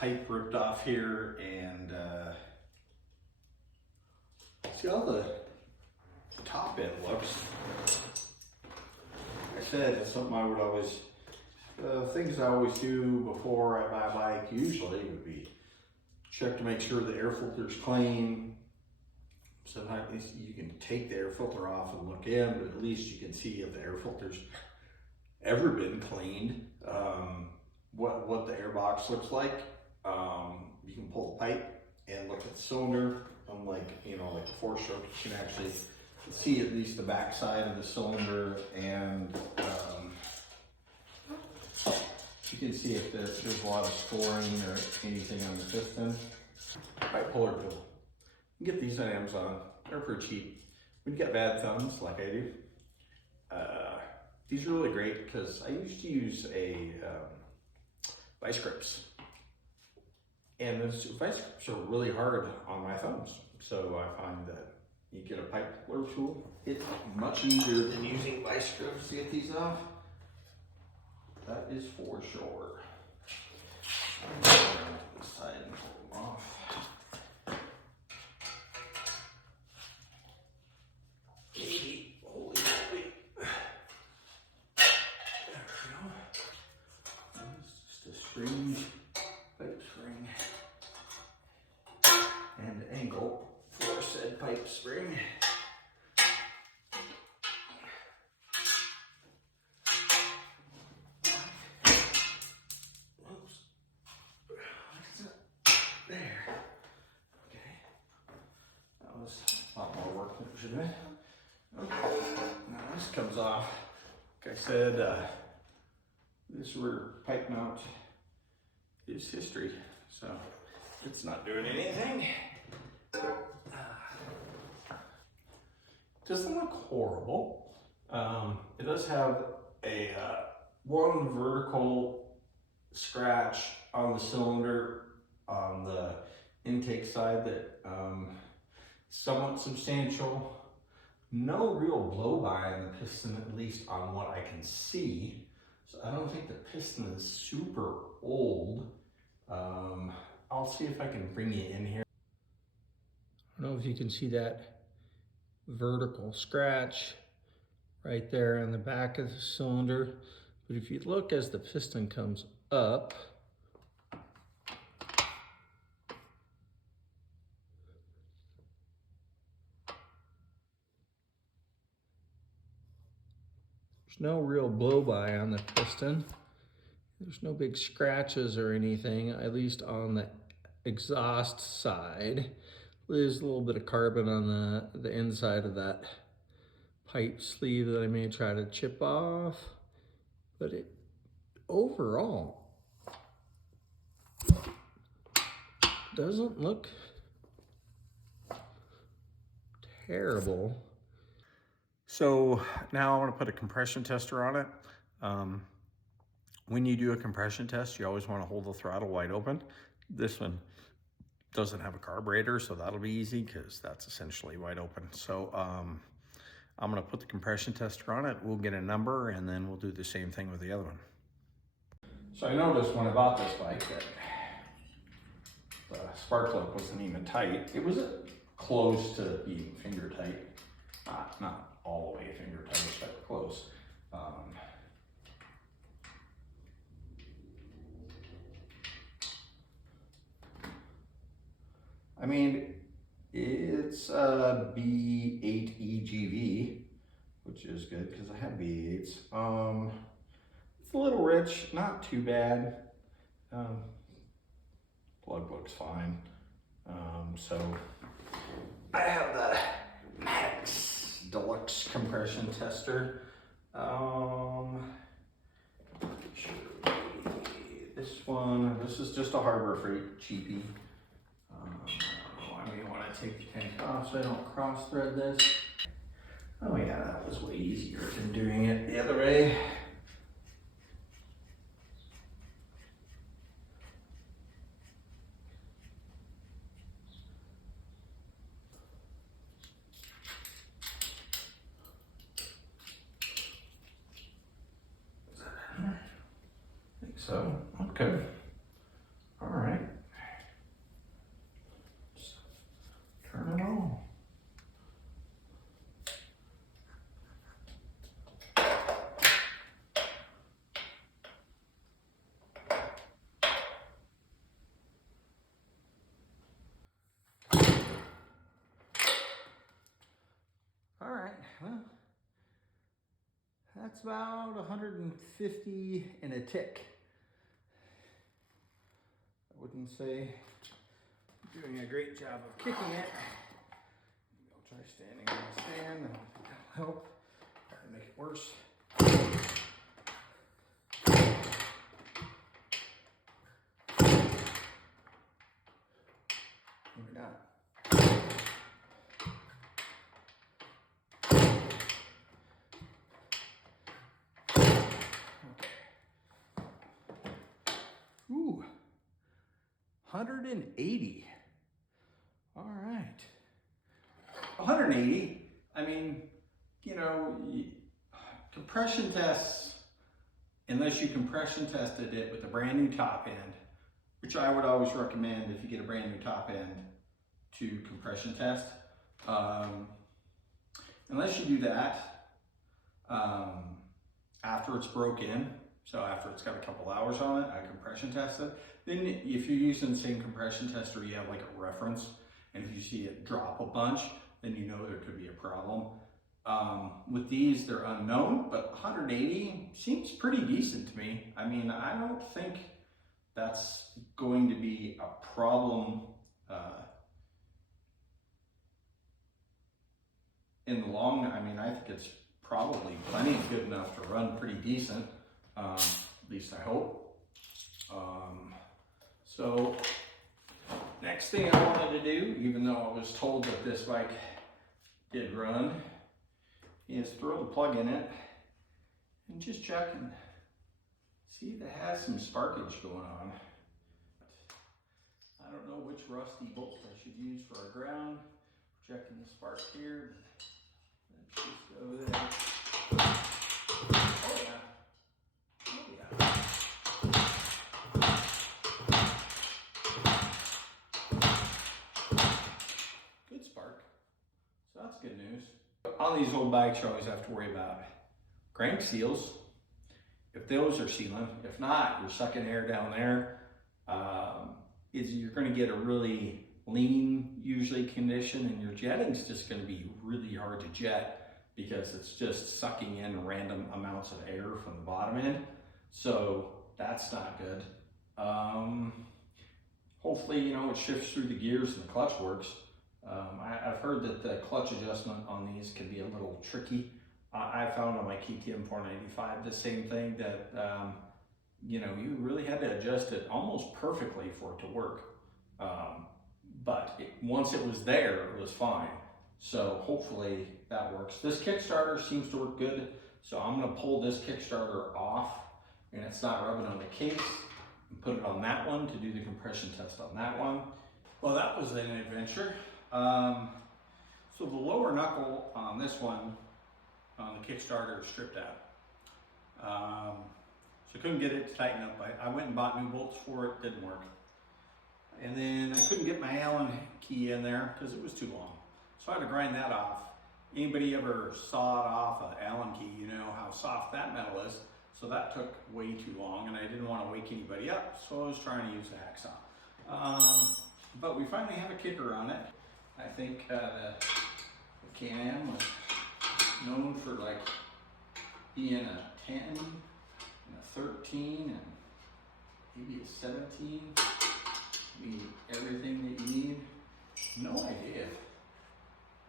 pipe ripped off here, and see how the top end looks. Like I said, it's something I would always, things I always do before I buy a bike usually would be check to make sure the air filter's clean. Sometimes you can take the air filter off and look in, but at least you can see if the air filter's ever been cleaned, what the air box looks like. You can pull the pipe and look at the cylinder. Unlike, like a four-stroke, you can actually see at least the back side of the cylinder, and you can see if there's a lot of scoring or anything on the piston. Pipe puller tool. You can get these on Amazon. They're pretty cheap. When you got bad thumbs, like I do, these are really great because I used to use a vice grips. And those vice grips are really hard on my thumbs. So I find that you get a pipe puller tool, it's much easier than using vice grips to get these off. That is for sure. I'm going to go around to the side and pull them off. Holy moly. There we go. It's just a string, pipe spring, and angle for said pipe spring. There. Okay. That was a lot more work than it should have been. Okay. Now this comes off. Like I said, this rear pipe mount is history, so it's not doing anything. Doesn't look horrible. It does have a one vertical scratch on the cylinder on the intake side that somewhat substantial. No real blow-by on the piston, at least on what I can see. So I don't think the piston is super old. I'll see if I can bring you in here. I don't know if you can see that vertical scratch right there on the back of the cylinder. But if you look as the piston comes up, there's no real blow-by on the piston. There's no big scratches or anything, at least on the exhaust side. There's a little bit of carbon on the inside of that pipe sleeve that I may try to chip off. But it overall doesn't look terrible. So now I want to put a compression tester on it. When you do a compression test, you always want to hold the throttle wide open. This one doesn't have a carburetor, so that'll be easy because that's essentially wide open. So I'm going to put the compression tester on it. We'll get a number, and then we'll do the same thing with the other one. So I noticed when I bought this bike that the spark plug wasn't even tight. It was close to being finger tight. Not all the way finger tight, but close. I mean, it's a B8EGV, which is good because I have B8s. It's a little rich, not too bad. Plug looks fine. So I have the Max Deluxe compression tester. This is just a Harbor Freight cheapie. I may want to take the tank off so I don't cross thread this. Oh yeah, that was way easier than doing it the other way. Is that in there? I think so. Okay. All right. That's about 150 and a tick. I wouldn't say I'm doing a great job of kicking it. I'll try standing on the stand, and that'll help. Try to make it worse. Maybe not. Ooh, 180. All right. 180, I mean, you know, compression tests, unless you compression tested it with a brand new top end, which I would always recommend if you get a brand new top end to compression test. Unless you do that after it's broke in, so after it's got a couple hours on it, I compression test it. Then if you're using the same compression tester, you have like a reference, and if you see it drop a bunch, then you know there could be a problem. With these, they're unknown, but 180 seems pretty decent to me. I mean, I don't think that's going to be a problem in the long. I mean, I think it's probably plenty good enough to run pretty decent. At least I hope. So next thing I wanted to do, even though I was told that this bike did run, is throw the plug in it and just check and see if it has some sparkage going on. I don't know which rusty bolts I should use for our ground. Checking the spark here. Let's just go there. Oh yeah. Oh yeah. Good spark. So that's good news. On these old bikes, you always have to worry about crank seals. If those are sealing, if not, you're sucking air down there. You're going to get a really lean, usually, condition, and your jetting's just going to be really hard to jet because it's just sucking in random amounts of air from the bottom end. So that's not good. Hopefully, you know, it shifts through the gears and the clutch works. I've heard that the clutch adjustment on these can be a little tricky. I found on my KTM 495 the same thing, that you know, you really had to adjust it almost perfectly for it to work. But once it was there, it was fine. So hopefully that works. This Kickstarter seems to work good. So I'm gonna pull this Kickstarter off, and it's not rubbing on the case, and put it on that one to do the compression test on that one. Well, that was an adventure. So the lower knuckle on this one, on the Kickstarter, is stripped out. So I couldn't get it to tighten up. I went and bought new bolts for it, didn't work. And then I couldn't get my Allen key in there because it was too long. So I had to grind that off. Anybody ever sawed off an Allen key, you know how soft that metal is. So that took way too long, and I didn't want to wake anybody up, so I was trying to use a hacksaw. But we finally have a kicker on it. I think the Can-Am was known for like being a 10 and a 13 and maybe a 17. Everything that you need. No idea if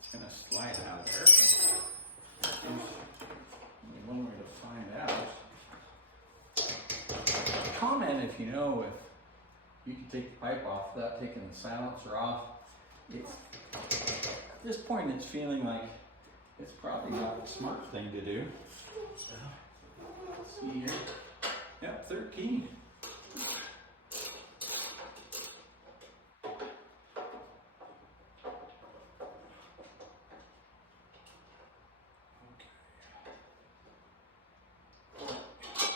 it's gonna slide out of there, but there's only one way to find out. Comment if you know if you can take the pipe off without taking the silencer off. At this point, it's feeling like it's probably not the smart thing to do. So, let's see here. Yep, 13.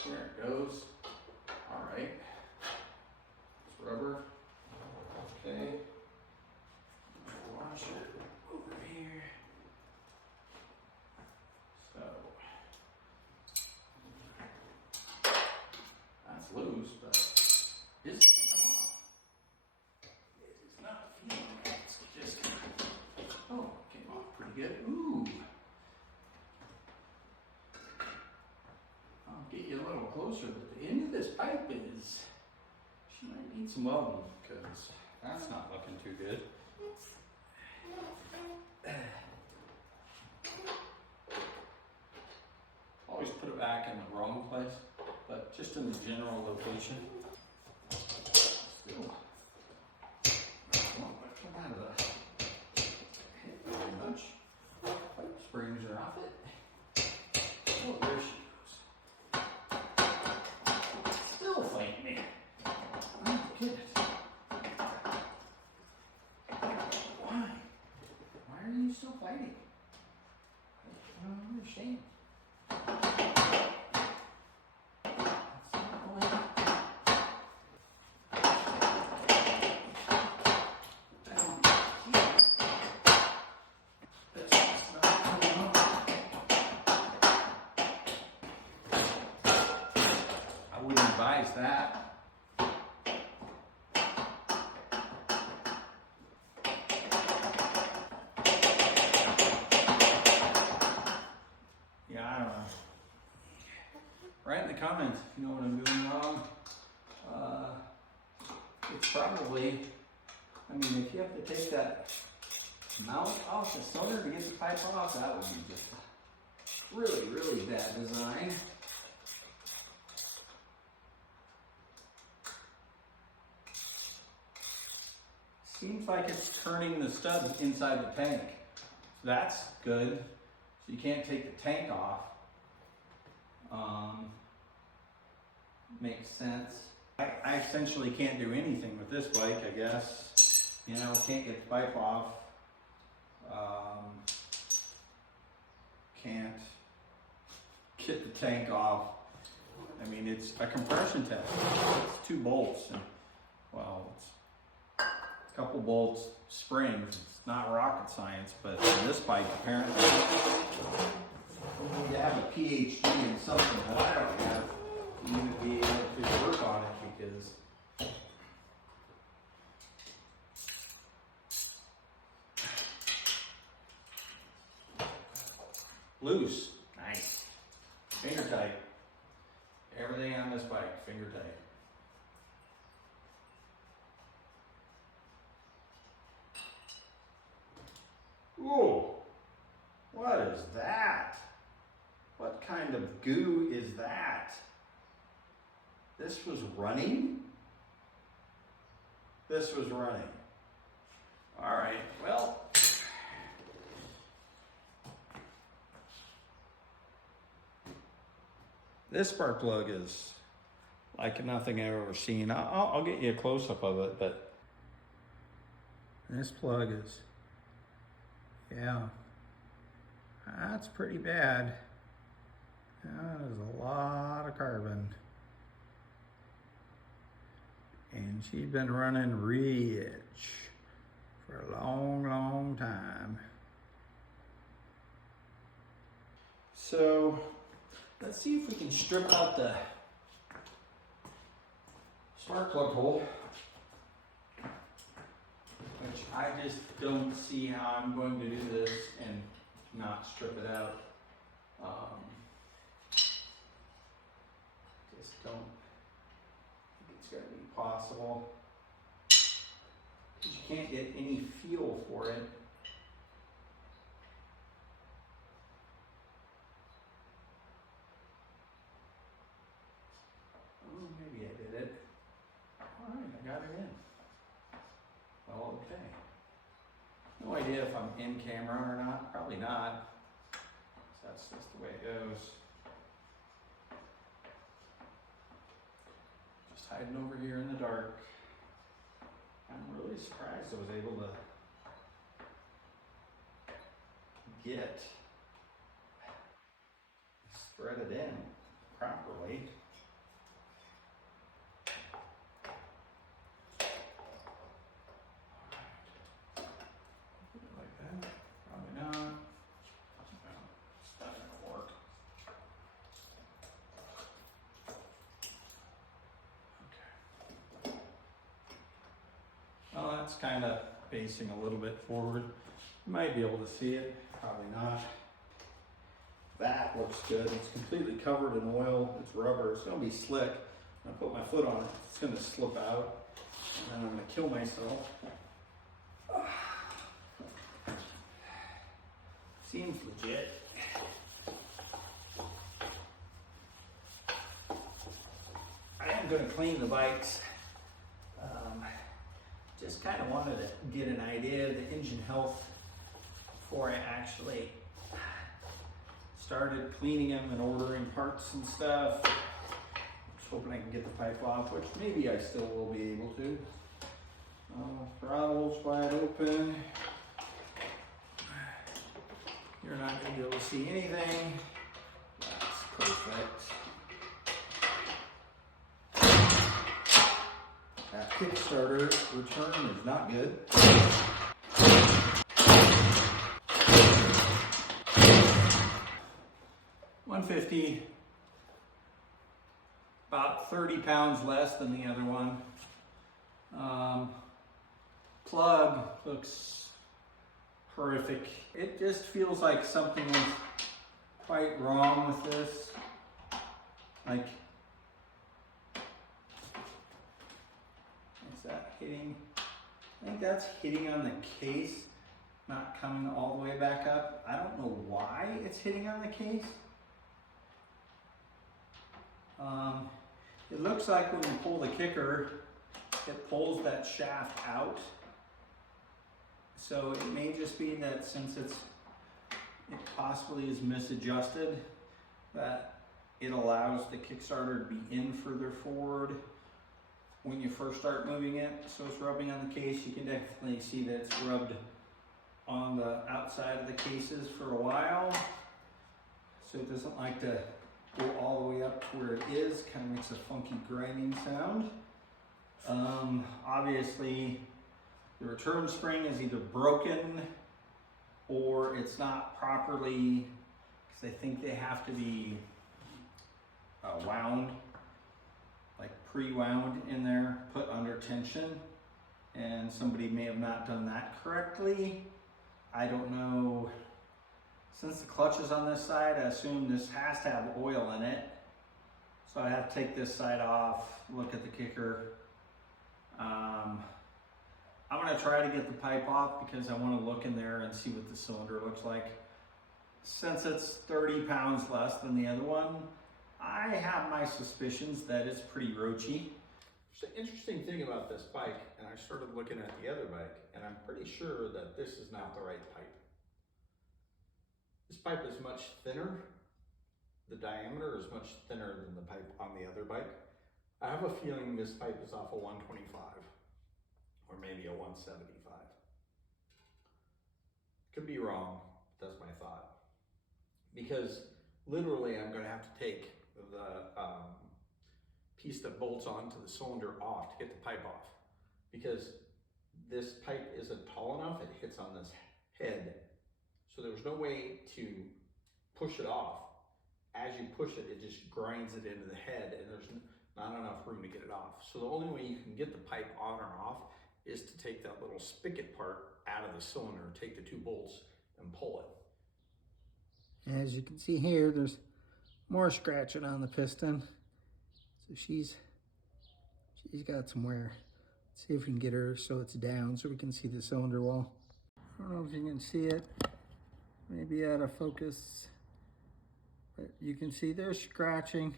There it goes. All right. It's rubber. Okay. Wash it over here. So that's loose, but it's gonna come off. It is not feeling like it's just. Oh, it came off pretty good. Ooh. little closer, but the end of this pipe is, she might need some welding because that's not looking too good. Always put it back in the wrong place, but just in the general location. Still, come out of the hit very much. Pipe springs are off it. Oh, there she goes. Still fighting me. Oh, goodness. Why? Why are you still fighting? I don't understand. I wouldn't advise that. Yeah, I don't know. Write in the comments if you know what I'm doing wrong. It's probably, I mean, if you have to take that mount off the cylinder to get the pipe off, that would be just a really, really bad design. Seems like it's turning the stud inside the tank. So that's good. So you can't take the tank off. Makes sense. I essentially can't do anything with this bike, I guess. You know, can't get the pipe off. Can't get the tank off. I mean, it's a compression test. It's 2 bolts and, well, it's a couple bolts, springs. It's not rocket science, but for this bike, apparently, you need to have a PhD in something that I don't have. You need to be able to work on it because loose. Nice. Finger tight. Everything on this bike, finger tight. Whoa, what is that? What kind of goo is that? This was running? This was running. All right, well. This spark plug is like nothing I've ever seen. I'll get you a close-up of it, but this plug is, yeah, that's pretty bad. That is a lot of carbon. And she's been running rich for a long, long time. So let's see if we can strip out the spark plug hole, which I just don't see how I'm going to do this and not strip it out. Just don't think it's going to be possible. You can't get any feel for it. Oh, maybe I did it. All right, I got it in. Well, okay. No idea if I'm in camera or not. Probably not. So that's just the way it goes. Just hiding over here in the dark. I'm really surprised I was able to get threaded in properly. Like that? Probably not. No, it's not gonna work. Okay. Well, that's kind of facing a little bit forward. You might be able to see it, probably not. That looks good. It's completely covered in oil. It's rubber. It's gonna be slick. When I put my foot on it, it's gonna slip out, and then I'm gonna kill myself. Seems legit. I am gonna clean the bikes. Just kind of wanted to get an idea of the engine health before I actually started cleaning them and ordering parts and stuff. Just hoping I can get the pipe off, which maybe I still will be able to. Throttle's wide open. You're not going to be able to see anything. That's perfect. That Kickstarter return is not good. $150, about 30 pounds less than the other one. Plug looks horrific. It just feels like something is quite wrong with this. Like, is that hitting? I think that's hitting on the case, not coming all the way back up. I don't know why it's hitting on the case. It looks like when you pull the kicker, it pulls that shaft out. So it may just be that since it possibly is misadjusted, that it allows the Kickstarter to be in further forward when you first start moving it. So it's rubbing on the case. You can definitely see that it's rubbed on the outside of the cases for a while. So it doesn't like to go all the way up to where it is. Kind of makes a funky grinding sound. Obviously, the return spring is either broken or it's not properly, because I think they have to be wound, like pre-wound in there, put under tension, and somebody may have not done that correctly. I don't know. Since the clutch is on this side, I assume this has to have oil in it. So I have to take this side off, look at the kicker. I'm gonna try to get the pipe off because I wanna look in there and see what the cylinder looks like. Since it's 30 pounds less than the other one, I have my suspicions that it's pretty roachy. There's an interesting thing about this bike, and I started looking at the other bike, and I'm pretty sure that this is not the right pipe. This pipe is much thinner. The diameter is much thinner than the pipe on the other bike. I have a feeling this pipe is off a 125 or maybe a 175. Could be wrong, that's my thought. Because literally I'm gonna have to take the piece that bolts onto the cylinder off to get the pipe off. Because this pipe isn't tall enough, it hits on this head. So there's no way to push it off. As you push it, it just grinds it into the head, and there's not enough room to get it off. So the only way you can get the pipe on or off is to take that little spigot part out of the cylinder, take the two bolts and pull it. As you can see here, there's more scratching on the piston. So she's got some wear. Let's see if we can get her so it's down so we can see the cylinder wall. I don't know if you can see it. Maybe out of focus. But you can see there's scratching,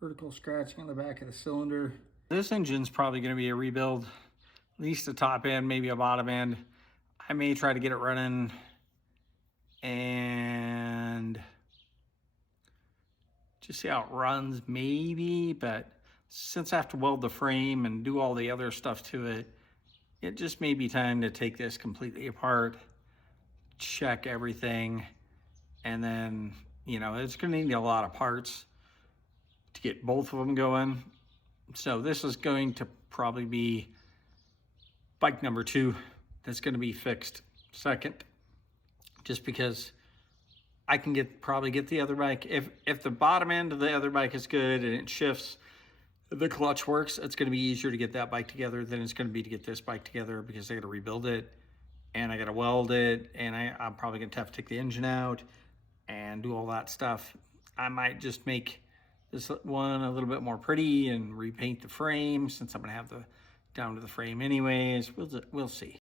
vertical scratching on the back of the cylinder. This engine's probably going to be a rebuild, at least a top end, maybe a bottom end. I may try to get it running and just see how it runs maybe, but since I have to weld the frame and do all the other stuff to it, it just may be time to take this completely apart, check everything, and then, you know, it's going to need a lot of parts to get both of them going. So this is going to probably be bike number 2 that's going to be fixed second, just because I can probably get the other bike. If the bottom end of the other bike is good and it shifts, the clutch works, it's going to be easier to get that bike together than it's going to be to get this bike together, because I got to rebuild it and I got to weld it, and I'm probably going to have to take the engine out. and do all that stuff. I might just make this one a little bit more pretty and repaint the frame, since I'm gonna have the down to the frame anyways. We'll see.